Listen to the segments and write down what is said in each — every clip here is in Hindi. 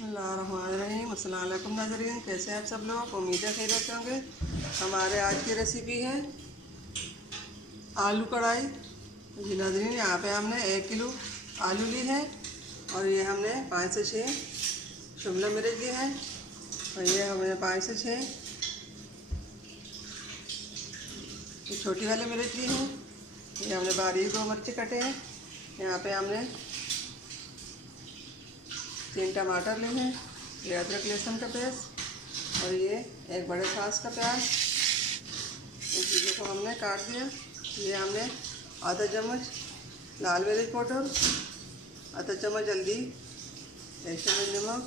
बिस्मिल्लाहिर्रहमानिर्रहीम। अस्सलाम वालेकुम नाज़रीन, कैसे हैं आप सब लोग। उम्मीद है खैरियत से होंगे। हमारे आज की रेसिपी है आलू कढ़ाई। जी नाज़रीन, यहाँ पे हमने 1 किलो आलू ली है और ये हमने 5 से 6 शिमला मिर्च ली है और ये हमने 5 से 6 छोटी वाली मिर्च ली है। ये हमने बारीक 2 मिर्च कटे हैं। यहाँ पे हमने 3 टमाटर लिए हैं, ये अदरक लहसुन का पेस्ट और ये 1 बड़े साइज का प्याज। इन चीज़ों को हमने काट दिया। ये हमने आधा चम्मच लाल मिर्च पाउडर, आधा चम्मच हल्दी, 1 चम्मच नमक,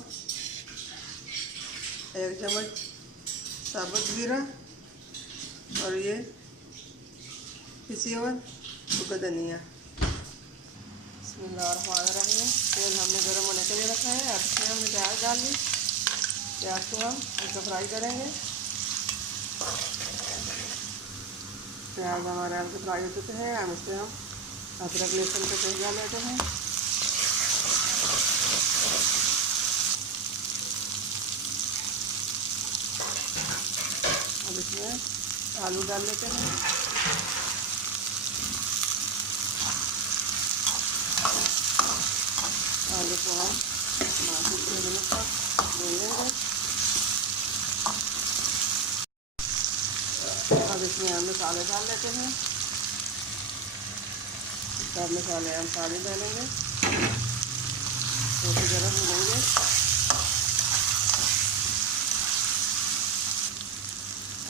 1 चम्मच साबुत जीरा और ये पिसी हुआ सूखा धनिया। बिस्मिल्लाहिर्रहमानिर्रहीम। तेल हमने गर्म होने के लिए रखा है। अब इसमें हमने प्याज डाल दी। प्याज को हम इसको फ्राई करेंगे। प्याज हमारे हल्के फ्राई हो चुके हैं। अब इसमें हम अदरक लहसुन का पेस्ट डाल लेते हैं। अब इसमें आलू डाल लेते हैं। आलू को हम 5 से 6 मिनट तक भून लेंगे। अब इसमें हम मसाले डाल लेते हैं। सब मसाले हम सारे डालेंगे, थोड़ी गर्म भूनेंगे।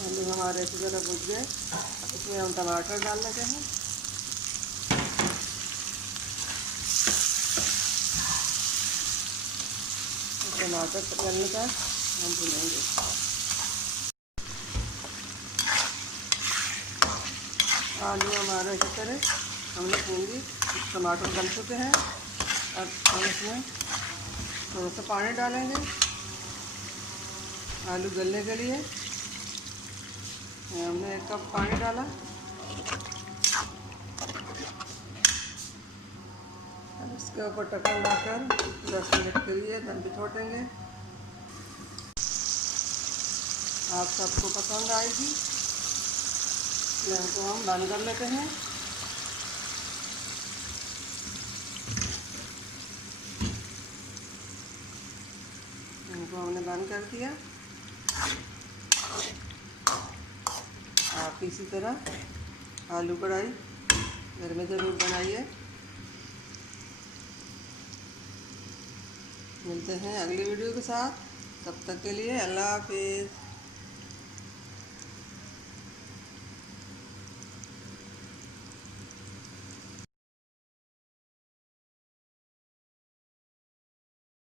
आलू हमारे अच्छी तरह भुज गए। इसमें हम टमाटर डाल लेते हैं। टमाटर गलने तक हम भूनेंगे। आलू हमारे अच्छी तरह हमने भून ली। टमाटर गल चुके हैं। अब हम इसमें थोड़ा सा पानी डालेंगे आलू गलने के लिए। हमने 1 कप पानी डाला। अब इसके ऊपर ढक्कन डालकर 10 मिनट के लिए दम पे छोड़ देंगे। आप सबको पसंद आएगी। फ्लेम को हम बंद कर लेते हैं। इनको हमने बंद कर दिया। आप इसी तरह आलू कढ़ाई घर में ज़रूर बनाइए। मिलते हैं अगली वीडियो के साथ। तब तक के लिए अल्लाह हाफिज़।